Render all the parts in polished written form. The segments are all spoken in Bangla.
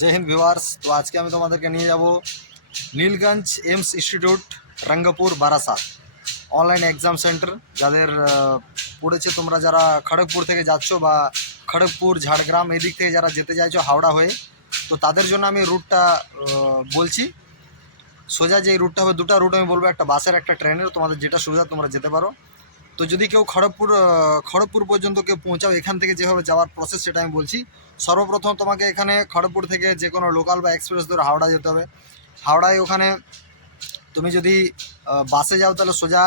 जय हिंद व्यूअर्स। तो आज के আমি তোমাদেরকে নিয়ে যাব নীলগঞ্জ এমস institute Rangpur Barasat online exam centre. যাদের পড়েছে তোমরা যারা খড়গপুর থেকে যাচ্ছ বা খড়গপুর ঝাড়গ্রাম এদিক থেকে যারা যেতে চাইছো হাওড়া হয়ে, তো তাদের জন্য আমি রুটটা বলছি। সোজা যে রুটটা হবে, দুটো রুট আমি বলবো, একটা বাসের একটা ট্রেনের, তোমাদের যেটা সুবিধা তোমরা যেতে পারো। তো যদি কেউ খড়গপুর পর্যন্ত কেউ পৌঁছাও, এখান থেকে যেভাবে যাওয়ার প্রসেস সেটা আমি বলছি। সর্বপ্রথম তোমাকে এখানে খড়গপুর থেকে যে কোনো লোকাল বা এক্সপ্রেস ধরে হাওড়া যেতে হবে। হাওড়ায় ওখানে তুমি যদি বাসে যাও তাহলে সোজা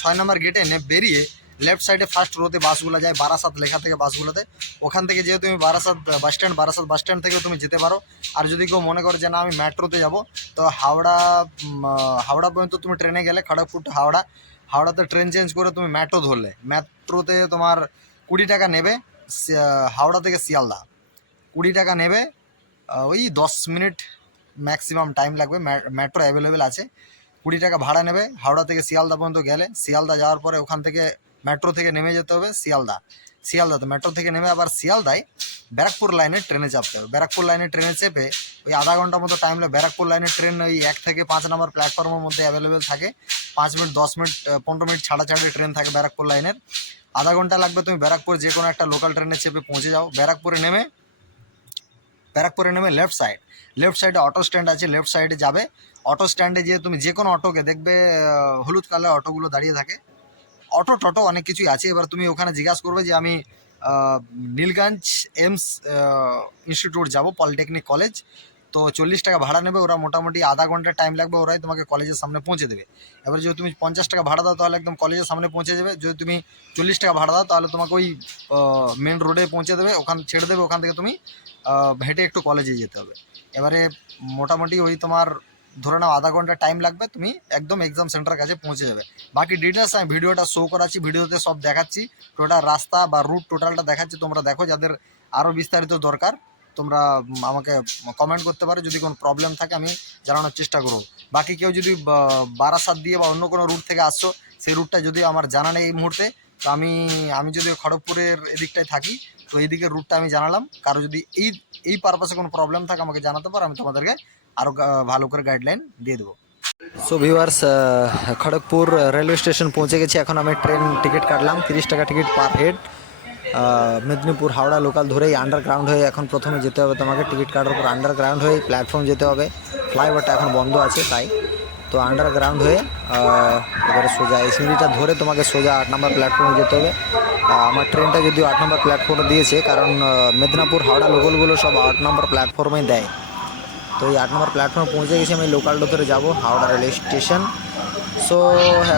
6 নম্বর গেটে বেরিয়ে লেফট সাইডে ফার্স্ট রোতে বাসগুলো যায়, বারাসাত লেখা থেকে বাসগুলোতে। ওখান থেকে যেহেতু তুমি বারাসাত বাস স্ট্যান্ড থেকে তুমি যেতে পারো। আর যদি কেউ মনে করে যে না আমি মেট্রোতে যাব, তো হাওড়া পর্যন্ত তুমি ট্রেনে গেলে, খড়গপুর টু হাওড়াতে ট্রেন চেঞ্জ করে তুমি মেট্রো ধরলে, মেট্রোতে তোমার 20 টাকা নেবে। হাওড়া থেকে শিয়ালদা 20 টাকা নেবে। ওই 10 মিনিট ম্যাক্সিমাম টাইম লাগবে, মেট্রো অ্যাভেলেবেল আছে। 20 টাকা ভাড়া নেবে। হাওড়া থেকে শিয়ালদা পর্যন্ত গেলে, শিয়ালদা যাওয়ার পরে ওখান থেকে মেট্রো থেকে নেমে যেতে হবে শিয়ালদাতে মেট্রো থেকে নেমে আবার শিয়ালদায় ব্যারাকপুর লাইনের ট্রেনে চাপতে হবে। ব্যারাকপুর লাইনের ট্রেনে চেপে ওই আধা ঘন্টার মতো টাইম লাগে। ব্যারাকপুর লাইনের ট্রেন ওই 1 থেকে 5 নম্বর প্ল্যাটফর্মের মধ্যে অ্যাভেলেবেল থাকে। 5 মিনিট 10 মিনিট 15 মিনিট ছাড়াছাড়ি ট্রেন থাকে ব্যারাকপুর লাইনের। আধা ঘন্টা লাগবে। তুমি ব্যারাকপুর যে কোনো একটা লোকাল ট্রেনে চেপে পৌঁছে যাও। ব্যারাকপুরে নেমে লেফট সাইডে অটো স্ট্যান্ড আছে, লেফট সাইডে যাবে। অটো স্ট্যান্ডে যেয়ে তুমি যে কোনো অটোকে দেখবে, হলুদ কালার অটোগুলো দাঁড়িয়ে থাকে। টোটো অনেক কিছুই আছে। এবার তুমি ওখানে জিজ্ঞাসা করবে যে আমি নীলগঞ্জ এমস ইনস্টিটিউট যাব, পলিটেকনিক কলেজ। তো 40 টাকা ভাড়া নেবে ওরা। মোটামুটি আধা ঘন্টা টাইম লাগবে, ওরাই তোমাকে কলেজের সামনে পৌঁছে দেবে। এবার যদি তুমি 50 টাকা ভাড়া দাও তাহলে একদম কলেজের সামনে পৌঁছে যাবে। যদি তুমি 40 টাকা ভাড়া দাও তাহলে তোমাকে ওই মেন রোডে পৌঁছে দেবে, ওখানে ছেড়ে দেবে। ওখান থেকে তুমি হেঁটে একটু কলেজে যেতে হবে। এবারে মোটামুটি ওই তোমার ধরে নাও আধা ঘন্টা টাইম লাগবে, তুমি একদম এক্সাম সেন্টারের কাছে পৌঁছে যাবে। বাকি ডিটেলস আমি ভিডিওটা শো করাচ্ছি, ভিডিওতে সব দেখাচ্ছি, টোটাল রাস্তা বা রুট টোটালটা দেখাচ্ছি। তোমরা দেখো, যাদের আরও বিস্তারিত দরকার তোমরা আমাকে কমেন্ট করতে পারো। যদি কোনো প্রবলেম থাকে আমি জানানোর চেষ্টা করব। বাকি কেউ যদি বারাসাত দিয়ে বা অন্য কোনো রুট থেকে আসছো, সেই রুটটা যদি আমার জানা নেই এই মুহূর্তে, তো আমি যদি খড়গপুরের এদিকটায় থাকি, তো এই দিকের রুটটা আমি জানালাম। কারো যদি এই পারপাসে কোনো প্রবলেম থাকে আমাকে জানাতে পারো, আমি তোমাদেরকে আরও ভালো করে গাইডলাইন দিয়ে দেবো। So viewers, Kharagpur railway station পৌঁছে গেছি। এখন আমি ট্রেন টিকিট কাটলাম, 30 টাকা ticket per head. Medinipur Howrah local ধরেই আন্ডারগ্রাউন্ড হয়ে এখন প্রথমে যেতে হবে তোমাকে। টিকিট কাটার পর আন্ডারগ্রাউন্ড হয়ে প্ল্যাটফর্ম যেতে হবে। ফ্লাইওভারটা এখন বন্ধ আছে তাই। তো আন্ডারগ্রাউন্ড হয়ে এবারে সোজা এই সিঁড়িটা ধরে তোমাকে সোজা 8 নম্বর প্ল্যাটফর্মে যেতে হবে। আমার ট্রেনটা যদিও 8 নম্বর প্ল্যাটফর্মে দিয়েছে, কারণ মেদিনীপুর হাওড়া লোকালগুলো সব 8 নম্বর প্ল্যাটফর্মেই দেয়। তো এই 8 নম্বর প্ল্যাটফর্মে পৌঁছে গেছি। আমি লোকালটা ধরে যাবো হাওড়া রেলওয়ে স্টেশন। সো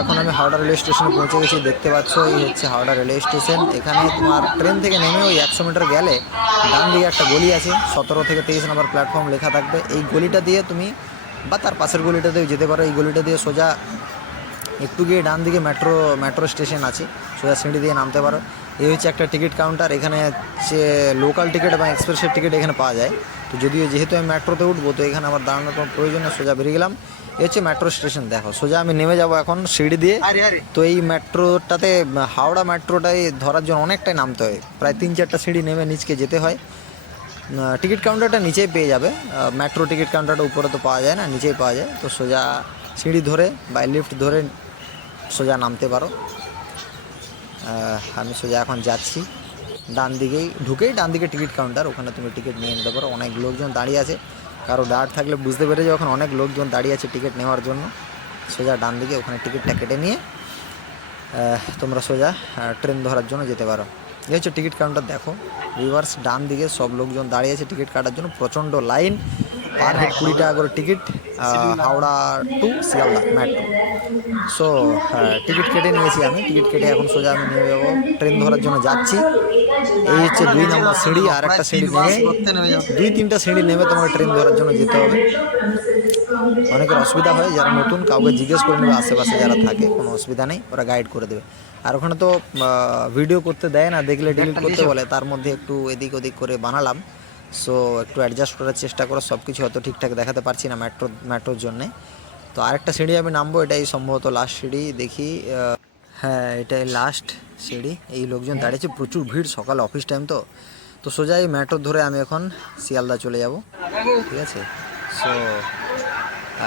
এখন আমি হাওড়া রেলওয়ে স্টেশনে পৌঁছে গেছি। দেখতে পাচ্ছ এই হচ্ছে হাওড়া রেলওয়ে স্টেশন। এখানে তোমার ট্রেন থেকে নেমে ওই 100 মিটার গেলে ডান দিকে একটা গলি আছে, 17 থেকে 23 নম্বর প্ল্যাটফর্ম লেখা থাকবে। এই গলিটা দিয়ে তুমি বা তার পাশের গলিটাতেও যেতে পারো। এই গলিটা দিয়ে সোজা একটু গিয়ে ডান দিকে মেট্রো স্টেশন আছে, সোজা সিঁড়ি দিয়ে নামতে পারো। এই হচ্ছে একটা টিকিট কাউন্টার। এখানে হচ্ছে লোকাল টিকিট এবং এক্সপ্রেসের টিকিট এখানে পাওয়া যায়। তো যেহেতু আমি মেট্রোতে উঠবো, তো এখানে আমার দাঁড়ানোর কোনো প্রয়োজন নেই, সোজা বেরিয়ে গেলাম। এই হচ্ছে মেট্রো স্টেশন। দেখো সোজা আমি নেমে যাব এখন সিঁড়ি দিয়ে। তো এই মেট্রোটাতে, হাওড়া মেট্রোটাই ধরার জন্য অনেকটাই নামতে হয়, প্রায় 3-4টা সিঁড়ি নেমে নিচকে যেতে হয়। টিকিট কাউন্টারটা নিচেই পেয়ে যাবে। মেট্রো টিকিট কাউন্টারটা উপরে তো পাওয়া যায় না, নিচেই পাওয়া যায়। তো সোজা সিঁড়ি ধরে বা লিফট ধরে সোজা নামতে পারো। আমি সোজা এখন যাচ্ছি। ডান দিকে টিকিট কাউন্টার, ওখানে তুমি টিকিট নিয়ে নিতে পারো। অনেক লোকজন দাঁড়িয়ে আছে, কারো ডার থাকলে বুঝতে পেরে যে ওখানে অনেক লোকজন দাঁড়িয়ে আছে টিকিট নেওয়ার জন্য। সোজা ডান দিকে ওখানে টিকিটটা কেটে নিয়ে তোমরা সোজা ট্রেন ধরার জন্য যেতে পারো। এই হচ্ছে টিকিট কাউন্টার। দেখো ভিউয়ার্স, ডান দিকে সব লোকজন দাঁড়িয়ে আছে টিকিট কাটার জন্য। প্রচণ্ড লাইন, পার হেড 20 টাকা করে ticket, Howrah to Sealdah metro. So ticket কেটে নিয়েছি আমি। টিকিট কেটে এখন সোজা আমি নিয়ে যাবো, ট্রেন ধরার জন্য যাচ্ছি। এই হচ্ছে 2 নম্বর সিঁড়ি। আর একটা সিঁড়ি নেমে 2-3টা সিঁড়ি নেমে তোমাকে ট্রেন ধরার জন্য যেতে হবে। অনেকের অসুবিধা হয়, যারা নতুন কাউকে জিজ্ঞেস করে নেবে, আশেপাশে যারা থাকে কোনো অসুবিধা নেই, ওরা গাইড করে দেবে। আর ওখানে তো ভিডিও করতে দেয় না, দেখলে ডিলিট করতে বলে। তার মধ্যে একটু এদিক ওদিক করে বানালাম। সো একটু অ্যাডজাস্ট করার চেষ্টা করো। সব কিছু হয়তো ঠিকঠাক দেখাতে পারছি না মেট্রোর জন্যে। তো আরেকটা সিঁড়ি আমি নামবো, এটাই সম্ভবত লাস্ট সিঁড়ি। দেখি, হ্যাঁ এটাই লাস্ট সিঁড়ি। এই লোকজন দাঁড়িয়েছে, প্রচুর ভিড়, সকাল অফিস টাইম তো তো সোজা এই মেট্রো ধরে আমি এখন শিয়ালদা চলে যাব, ঠিক আছে। সো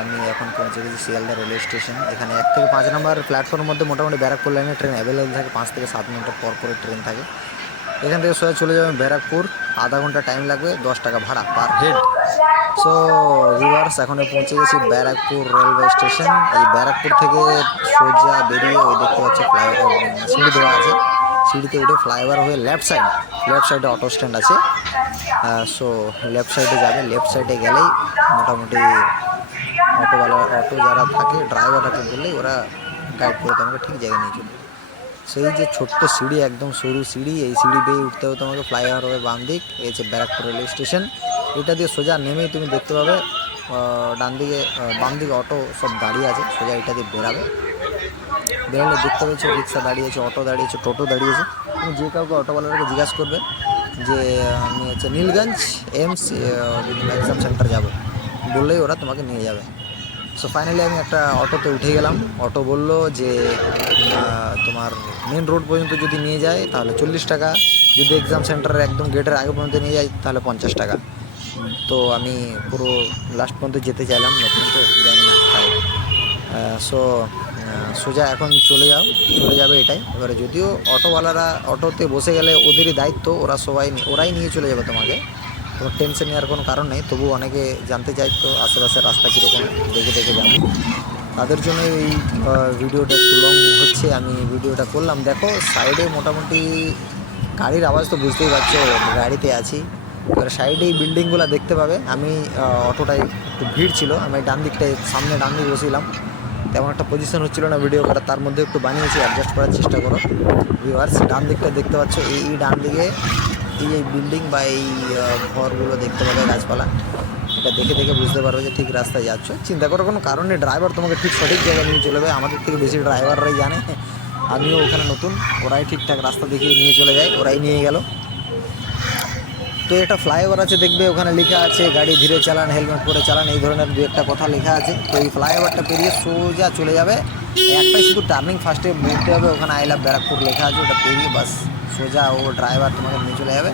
আমি এখন পৌঁছে গেছি শিয়ালদা রেলওয়ে স্টেশন। এখানে 1 থেকে 5 নম্বর প্ল্যাটফর্মের মধ্যে মোটামুটি ব্যারাকপুর লাইনে ট্রেন অ্যাভেলেবেল থাকে, 5 থেকে 7 মিনিটের পর পরে ট্রেন থাকে। এখান থেকে সোজা চলে যাবেন ব্যারাকপুর, আধা ঘন্টা টাইম লাগবে, 10 টাকা ভাড়া পার হেড। সো ভিউয়ার্স, এখন পৌঁছে গেছি ব্যারাকপুর রেলওয়ে স্টেশন। এই ব্যারাকপুর থেকে সোজা বেরিয়ে ওই দেখতে পাচ্ছি সিঁড়ি দেওয়া আছে, সিঁড়িতে উঠে ফ্লাইওভার হয়ে লেফট সাইডে অটো স্ট্যান্ড আছে। সো লেফট সাইডে যাবে, লেফট সাইডে গেলেই মোটামুটি অটো যারা থাকে ড্রাইভারটাকে বললেই ওরা গাইড করে তোমাকে ঠিক জায়গায় নিয়ে চলবে। সেই যে ছোট্ট সিঁড়ি, একদম সরু সিঁড়ি, এই সিঁড়ি বেয়ে উঠতে হবে তোমাকে, ফ্লাইওভার হবে বাম দিক, এই হচ্ছে ব্যারাকপুর রেলওয়ে স্টেশন। এটা দিয়ে সোজা নেমেই তুমি দেখতে পাবে ডান দিকে বাম দিকে অটো সব দাঁড়িয়ে আছে, সোজা এটা দিয়ে বেরোলে দেখতে পেয়েছো রিক্সা দাঁড়িয়েছে, অটো দাঁড়িয়েছে, টোটো দাঁড়িয়েছে। তুমি যে কাউকে অটোওয়ালাকে জিজ্ঞাসা করবে যে আমি হচ্ছে নীলগঞ্জ এমস এক্সাম সেন্টার যাব, বললেই ওরা তোমাকে নিয়ে যাবে। সো ফাইনালি আমি একটা অটোতে উঠে গেলাম। অটো বললো যে তোমার মেন রোড পর্যন্ত যদি নিয়ে যায় তাহলে 40 টাকা, যদি এক্সাম সেন্টারের একদম গেটের আগে পর্যন্ত নিয়ে যায় তাহলে 50 টাকা। তো আমি পুরো লাস্ট পর্যন্ত যেতে চাইলাম, নতুন তো জানি না তাই। সো সোজা এখন চলে যাবে এটাই। এবারে যদিও অটোওয়ালারা অটোতে বসে গেলে ওদেরই দায়িত্ব, ওরাই নিয়ে চলে যাবে তোমাকে, কোনো টেনশন নেওয়ার কোনো কারণ নেই। তবু অনেকে জানতে চাইতো আশেপাশের রাস্তা কীরকম, দেখে যাবো, তাদের জন্য এই ভিডিওটা একটু লং হচ্ছে, আমি ভিডিওটা করলাম। দেখো সাইডে মোটামুটি গাড়ির আওয়াজ তো বুঝতেই পারছো, গাড়িতে আছি। এবার সাইডে এই বিল্ডিংগুলো দেখতে পাবে। আমি অটোটায় একটু ভিড় ছিল, আমি ডান দিকটায় সামনে ডান দিকে বসেছিলাম, তেমন একটা পজিশন হচ্ছিলো না ভিডিও করার, তার মধ্যে একটু বানিয়েছি, অ্যাডজাস্ট করার চেষ্টা করো ভিউয়ার্স। ডান দিকটা দেখতে পাচ্ছ, এই ডান দিকে এই বিল্ডিং বা এই ঘরগুলো দেখতে পাবে, গাছপালা, এটা দেখে বুঝতে পারবে যে ঠিক রাস্তায় যাচ্ছ। চিন্তা করার কোনো কারণ নেই, ড্রাইভার তোমাকে ঠিক সঠিক জায়গায় নিয়ে চলে যাবে। আমাদের থেকে বেশি ড্রাইভাররাই জানে, আমিও ওখানে নতুন, ওরাই ঠিকঠাক রাস্তা দেখিয়ে নিয়ে চলে যায়, ওরাই নিয়ে গেল। তো একটা ফ্লাইওভার আছে, দেখবে ওখানে লেখা আছে গাড়ি ধীরে চালান, হেলমেট পরে চালান, এই ধরনের দু একটা কথা লেখা আছে। তো এই ফ্লাইওভারটা পেরিয়ে সোজা চলে যাবে, একটাই শুধু টার্নিং ফার্স্টে মুড়তে হবে, ওখানে আই লাভ ব্যারাকপুর লেখা আছে, ওটা পেরিয়ে বাস সোজা ও ড্রাইভার তোমাকে নিয়ে চলে যাবে।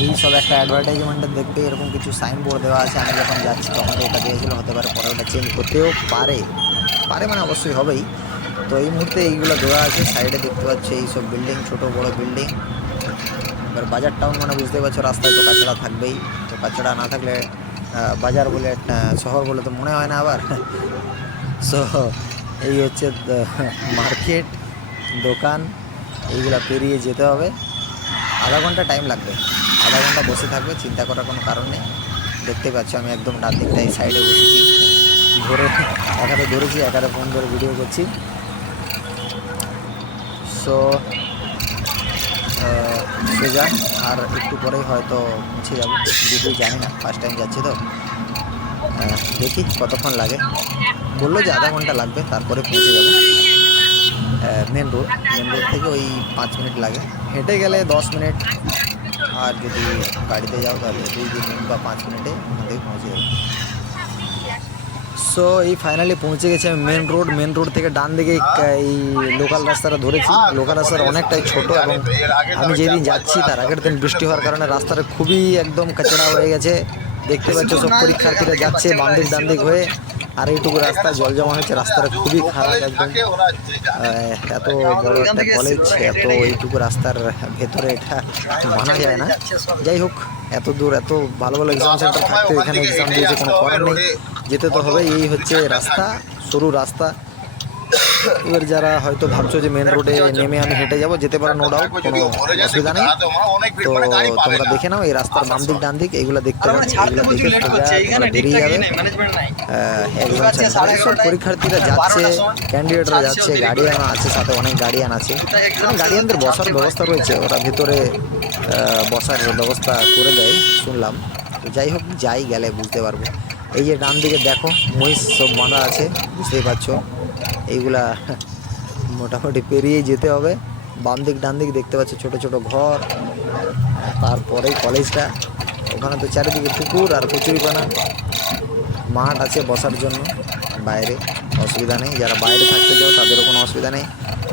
এই সব একটা অ্যাডভার্টাইজমেন্টের দেখবে এরকম কিছু সাইনবোর্ড দেওয়া আছে। আমি যখন যাচ্ছি তখন তো এটা দিয়েছিল, হতে পারে পরে ওটা চেঞ্জ করতেও পারে মানে অবশ্যই হবেই। তো এই মুহূর্তে এইগুলো দেওয়া আছে। সাইডে দেখতে পাচ্ছি এই সব বিল্ডিং, ছোটো বড়ো বিল্ডিং। এবার বাজার টাউন মানে বুঝতে পারছো, রাস্তায় তো কাছড়া থাকবেই, তো কাছড়া না থাকলে বাজার বলে শহর বলে তো মনে হয় না আবার। সো এই হচ্ছে মার্কেট, দোকান, এইগুলো পেরিয়ে যেতে হবে। আধা ঘন্টা টাইম লাগবে, আধা ঘন্টা বসে থাকবে, চিন্তা করার কোনো কারণ নেই। দেখতে পাচ্ছ আমি একদম ডান দিকটাই সাইডে বসেছি, ধরে একারে ধরেছি, একারে ফোন ধরে ভিডিও করছি। সো সোজা আর একটু পরেই হয়তো পৌঁছে যাবো, যদিও জানি না, ফার্স্ট টাইম যাচ্ছি তো, দেখি কতক্ষণ লাগে। বললো যে আধা ঘন্টা লাগবে, তারপরে পৌঁছে যাবো মেন রোড থেকে ওই 5 মিনিট লাগে, হেঁটে গেলে 10 মিনিট, আর যদি গাড়িতে যাও তাহলে 2 মিনিট বা 5 মিনিটে ওখান থেকে পৌঁছে যাবে। সো এই ফাইনালি পৌঁছে গেছে আমি মেন রোড থেকে ডান দিকে এই লোকাল রাস্তাটা ধরেছি। লোকাল রাস্তাটা অনেকটাই ছোট, এবং আমি যেদিন যাচ্ছি তার আগের দিন বৃষ্টি হওয়ার কারণে রাস্তাটা খুবই একদম কাচড়া হয়ে গেছে। দেখতে পাচ্ছ সব পরীক্ষার্থীরা যাচ্ছে বাম দিক হয়ে, আর এইটুকু রাস্তা জল জমা হয়েছে, রাস্তাটা খুবই খারাপ একদম। এত বড় একটা কলেজ, এত এইটুকু রাস্তার ভেতরে এটা মানা যায় না। যাই হোক, এত দূর এত ভালো এক্সাম সেন্টার থাকতে এখানে এক্সাম দিয়েছে, কোনো করার নেই, যেতে তো হবে। এই হচ্ছে রাস্তা, সরু রাস্তা। এবার যারা হয়তো ভাবছো যে মেন রোডে নেমে আমি হেঁটে যাবো, যেতে পারো, নো ডাউট, কোনো অসুবিধা নেই। তো তোমরা দেখে নাও এই রাস্তার বাম দিক ডান দিক এইগুলো দেখতে পাচ্ছ, এগুলো দেখে তোমরা বেরিয়ে যাবে এক্সাম সেন্টারে। সব পরীক্ষার্থীরা যাচ্ছে, ক্যান্ডিডেটরা যাচ্ছে, গার্ডিয়ান আছে সাথে, অনেক গার্ডিয়ান আছে, গার্ডিয়ানদের বসার ব্যবস্থা রয়েছে, ওরা ভিতরে বসার ব্যবস্থা করে দেয় শুনলাম। তো যাই হোক, গেলে বুঝতে পারবো। এই যে ডান দিকে দেখো মহিষ সব বাঁধা আছে, বুঝতেই পারছো। এইগুলা মোটামুটি পেরিয়ে যেতে হবে। বাম দিক ডান দিক দেখতে পাচ্ছি ছোট ছোট ঘর, তারপরেই কলেজটা, ওখানে তো চারিদিকে পুকুর আর কচুরিপানা, মাঠ আছে বসার জন্য, বাইরে অসুবিধা নেই। যারা বাইরে থাকতে চাও তাদেরও কোনো অসুবিধা নেই।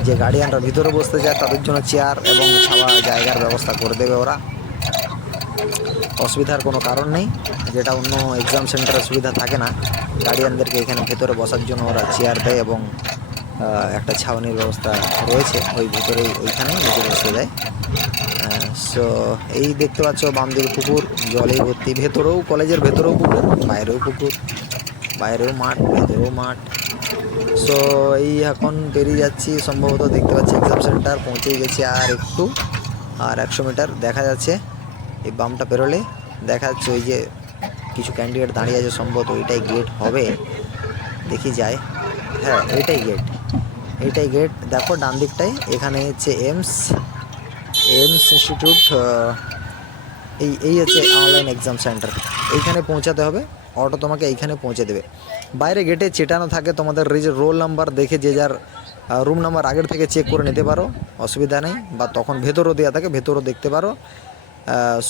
যে গার্ডিয়ানরা ভিতরে বসতে চায় তাদের জন্য চেয়ার এবং ছাওয়া জায়গার ব্যবস্থা করে দেবে ওরা। অসুবিধার কোনো কারণ নেই, যেটা অন্য এক্সাম সেন্টারে সুবিধা থাকে না। গার্ডিয়ানদেরকে এখানে ভেতরে বসার জন্য ওরা চেয়ার দেয় এবং একটা ছাউনির ব্যবস্থা রয়েছে, ওই ভিতরেই ওইখানেই নিচে বসে যায়। সো এই দেখতে পাচ্ছ বাম দিকে পুকুর, জলেই ভর্তি, ভেতরেও কলেজের ভেতরেও পুকুর, বাইরেও পুকুর, বাইরেও মাঠ, ভেতরেও মাঠ। সো এই এখন বেরিয়ে যাচ্ছি, সম্ভবত দেখতে পাচ্ছি এক্সাম সেন্টার পৌঁছেই গেছি। আর 100 মিটার দেখা যাচ্ছে। এই বামটা পেরোলে দেখা যাচ্ছে ওই যে কিছু ক্যান্ডিডেট দাঁড়িয়ে আছে, সম্ভবত ওইটাই গেট হবে, দেখি যায়। হ্যাঁ, এইটাই গেট। দেখো ডান দিকটাই, এখানে হচ্ছে এমস ইনস্টিটিউট, এই হচ্ছে অনলাইন এক্সাম সেন্টার। এইখানে পৌঁছাতে হবে, অটো তোমাকে এইখানে পৌঁছে দেবে। বাইরে গেটে চেটানো থাকে তোমাদের রোল নাম্বার দেখে যে যার রুম নাম্বার আগের থেকে চেক করে নিতে পারো, অসুবিধা নেই। বা তখন ভেতরও দেওয়া থাকে, ভেতরও দেখতে পারো।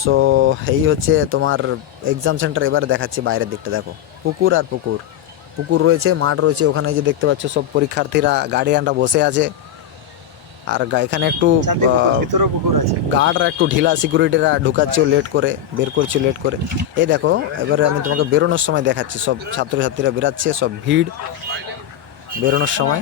সো এই হচ্ছে তোমার এক্সাম সেন্টার। এবারে দেখাচ্ছি বাইরের দিকটা, দেখো পুকুর আর পুকুর রয়েছে, মাঠ রয়েছে, ওখানে যে দেখতে পাচ্ছ সব পরীক্ষার্থীরা, গার্ডিয়ানরা বসে আছে। আর এখানে একটু গার্ডরা একটু ঢিলা, সিকিউরিটিরা ঢুকাচ্ছেও লেট করে, বের করছে লেট করে। এই দেখো এবারে আমি তোমাকে বেরোনোর সময় দেখাচ্ছি, সব ছাত্রছাত্রীরা বেরাচ্ছে, সব ভিড় বেরোনোর সময়।